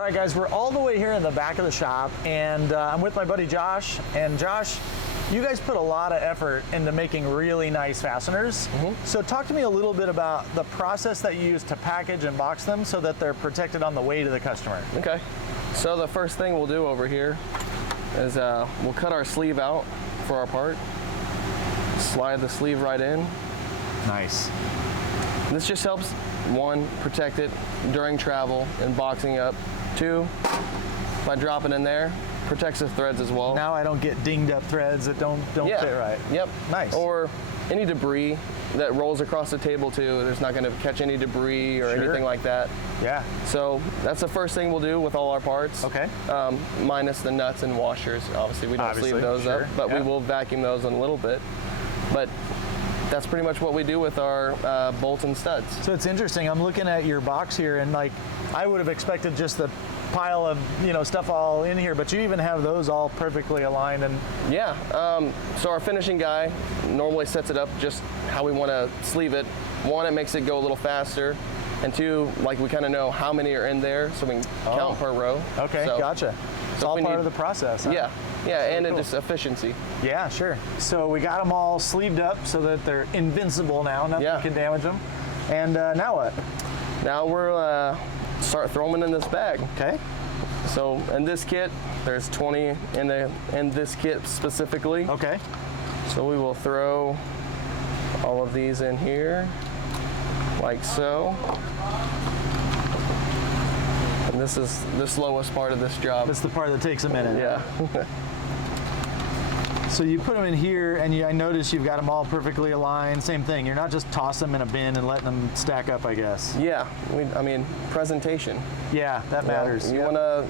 All right, guys, we're all the way here in the back of the shop, and I'm with my buddy Josh. And Josh, you guys put a lot of effort into making really nice fasteners. So talk to me a little bit about the process that you use to package and box them so that they're protected on the way to the customer. Okay, so the first thing we'll do over here is we'll cut our sleeve out for our part. Slide the sleeve right in. Nice. This just helps, one, protect it during travel and boxing up. Two, by dropping in there, protects the threads as well. Now I don't get dinged up threads that don't fit right. Yep. Nice. Or any debris that rolls across the table too. There's not going to catch any debris or anything like that. Yeah. So that's the first thing we'll do with all our parts. Okay. Minus the nuts and washers. Obviously we don't sleeve those up, but we will vacuum those in a little bit. But that's pretty much what we do with our bolts and studs. So it's interesting. I'm looking at your box here, and like I would have expected just the pile of stuff all in here, but you even have those all perfectly aligned. And yeah. So our finishing guy normally sets it up just how we want to sleeve it. One, it makes it go a little faster, and two, like we kind of know how many are in there, so we can count per row. Okay, so, gotcha. It's all part of the process. Huh? Yeah. Yeah, and cool. it's efficiency. Yeah, sure. So we got them all sleeved up so that they're invincible now. Nothing can damage them. And now what? Now we're start throwing them in this bag. Okay. So in this kit, there's 20 in this kit specifically. Okay. So we will throw all of these in here, like so. And this is the slowest part of this job. This is the part that takes a minute. Yeah. So you put them in here, and I notice you've got them all perfectly aligned. Same thing. You're not just tossing them in a bin and letting them stack up, I guess. Yeah. I mean, presentation. Yeah, that matters. You want a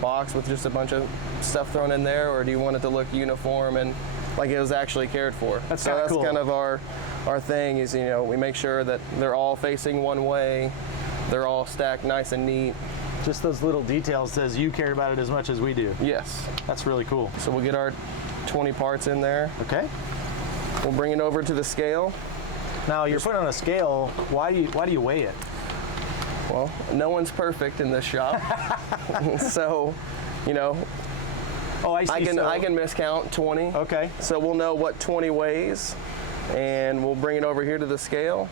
box with just a bunch of stuff thrown in there, or do you want it to look uniform and like it was actually cared for? That's cool. Kind of our thing is, we make sure that they're all facing one way, they're all stacked nice and neat. Just those little details says you care about it as much as we do. Yes. That's really cool. So we'll get our 20 parts in there. Okay. We'll bring it over to the scale. Now you're putting on a scale. Why do you weigh it? Well, no one's perfect in this shop. So, Oh, I see. I can miscount 20. Okay. So we'll know what 20 weighs, and we'll bring it over here to the scale.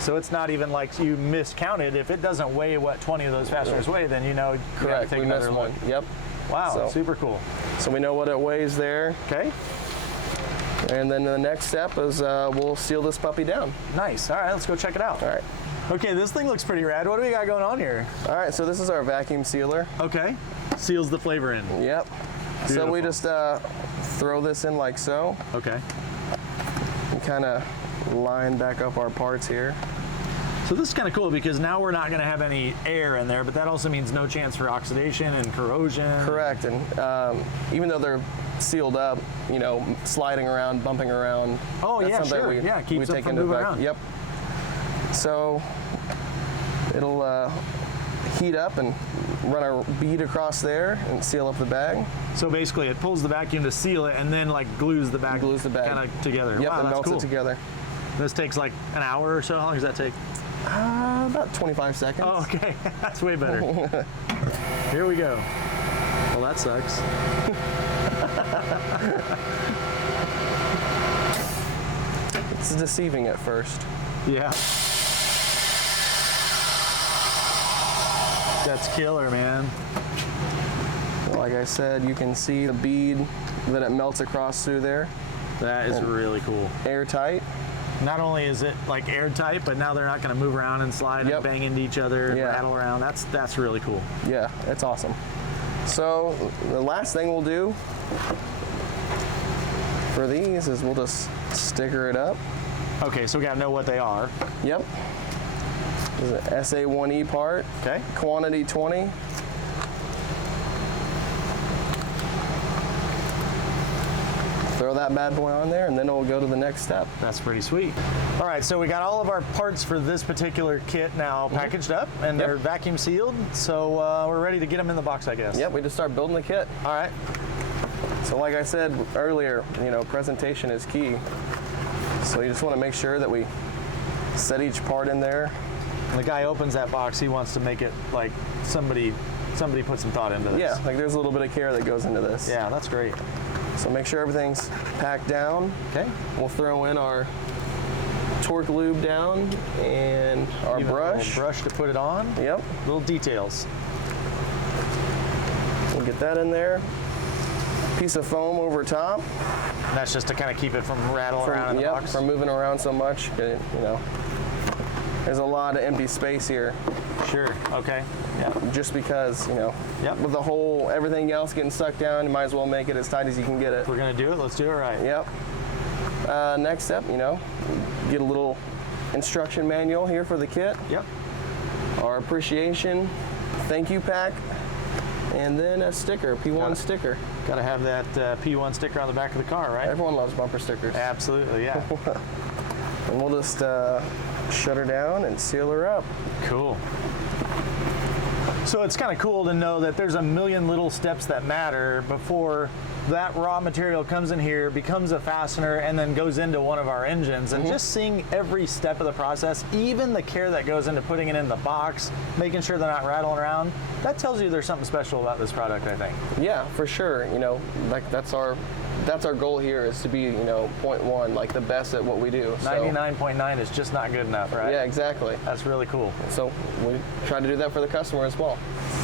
So it's not even like you miscounted. If it doesn't weigh what 20 of those fasteners weigh, then you know. Correct. Take we missed one. Yep. Wow. Super cool. So we know what it weighs there. Okay. And then the next step is we'll seal this puppy down. Nice. All right. Let's go check it out. All right. Okay. This thing looks pretty rad. What do we got going on here? All right. So this is our vacuum sealer. Okay. Seals the flavor in. Yep. Beautiful. So we just throw this in like so. Okay. And kind of line back up our parts here. So this is kind of cool because now we're not going to have any air in there, but that also means no chance for oxidation and corrosion. Correct. And even though they're sealed up, sliding around, bumping around. Oh, yeah, sure. Keeps them from moving around. Yep. So it'll heat up and run a bead across there and seal up the bag. So basically it pulls the vacuum to seal it and then like glues the bag kind of together. Yep, wow, and melts cool. it together. This takes like an hour or so. How long does that take? About 25 seconds. Oh, okay. That's way better. Here we go. Well, that sucks. It's deceiving at first. Yeah. That's killer, man. Like I said, you can see the bead that it melts across through there. That is really cool. Airtight. Not only is it like airtight, but now they're not going to move around and slide and bang into each other and rattle around. That's really cool. Yeah, it's awesome. So the last thing we'll do for these is we'll just sticker it up. Okay, so we got to know what they are. Yep. This is an SA1E part. Okay. Quantity 20. Throw that bad boy on there, and then we'll go to the next step. That's pretty sweet. All right, so we got all of our parts for this particular kit now packaged up, and they're vacuum sealed, so we're ready to get them in the box, I guess. Yep, we just start building the kit. All right. So like I said earlier, presentation is key. So you just want to make sure that we set each part in there. When the guy opens that box, he wants to make it like somebody somebody put some thought into this. Yeah, like there's a little bit of care that goes into this. Yeah, that's great. So make sure everything's packed down. Okay. We'll throw in our torque lube down and our Even a little brush. brush to put it on. Yep. Little details. We'll get that in there. Piece of foam over top. And that's just to kind of keep it from rattling around in the box. From moving around so much. You know, there's a lot of empty space here. Sure. Okay. Yeah. Just because, you know, Yep. with the whole everything else getting sucked down, you might as well make it as tight as you can get it. If we're gonna do it, let's do it right. Yep. Next step, you know, get a little instruction manual here for the kit. Yep. Our appreciation thank you pack, and then a sticker, P1 sticker. Got to have that P1 sticker on the back of the car, right? Everyone loves bumper stickers. Absolutely, yeah. And we'll just shut her down and seal her up. Cool. So it's kind of cool to know that there's a million little steps that matter before that raw material comes in here, becomes a fastener, and then goes into one of our engines. And just seeing every step of the process, even the care that goes into putting it in the box, making sure they're not rattling around, that tells you there's something special about this product, I think. Yeah, for sure. You know, like that's our goal here, is to be, you know, 0.1, like the best at what we do. 99.9 is just not good enough, right? Yeah, exactly. That's really cool. So we try to do that for the customer as well.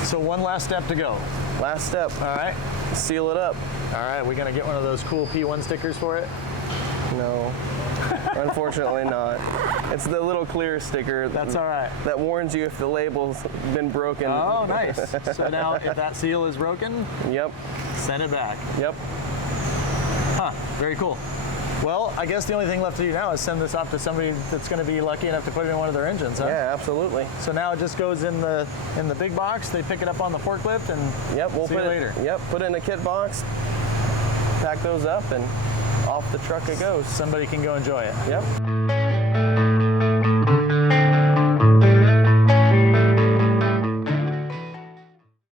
So one last step to go. Last step. All right. Seal it up. All right, we're gonna get one of those cool P1 stickers for it. No, unfortunately not. It's the little clear sticker. That's all right. That warns you if the label's been broken. Oh, nice. So now if that seal is broken, Yep. send it back. Yep. Huh, very cool. Well, I guess the only thing left to do now is send this off to somebody that's going to be lucky enough to put it in one of their engines, huh? Yeah, absolutely. So now it just goes in the big box. They pick it up on the forklift and Yep, we'll see put you it later. Yep, put it in a kit box, pack those up, and off the truck it goes. Somebody can go enjoy it. Yep.